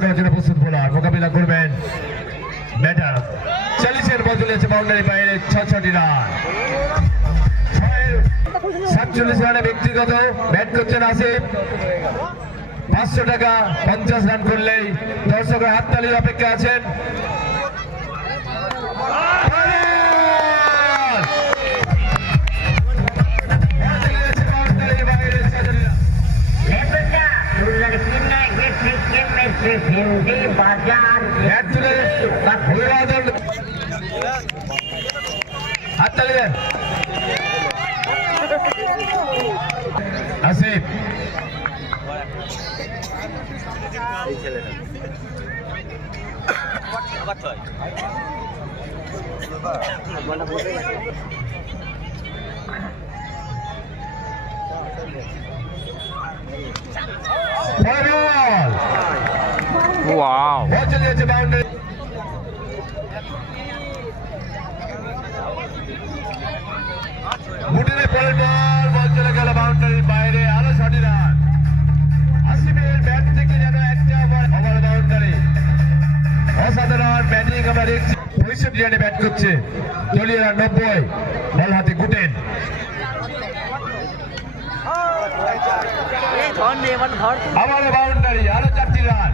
করার জন্য প্রস্তুত বোলার মোকাবিলা করবেন ব্যাটার 40-এর বল চলে যাচ্ছে বাউন্ডারি বাইরে 6টি রান 47 রানে ব্যক্তিগত ব্যাট করছেন আসিফ 500 টাকা 50 রান করলেই দর্শকের হাততালির অপেক্ষা আছেন হাততালি দেন আসিফ Wow. চলে যাচ্ছে বাউন্ডারি বুটের পরের বল চলে গেল বাউন্ডারির বাইরে আরো 6টি রান আসিফের ব্যাট থেকে যেন একটা ওভার বাউন্ডারি অসাধারণ ব্যাটিং আমরা দেখছি 65 রানে ব্যাট করছে দলীয় রান 90 বল হাতে গুটেন আবার বাউন্ডারি আরো 4টি রান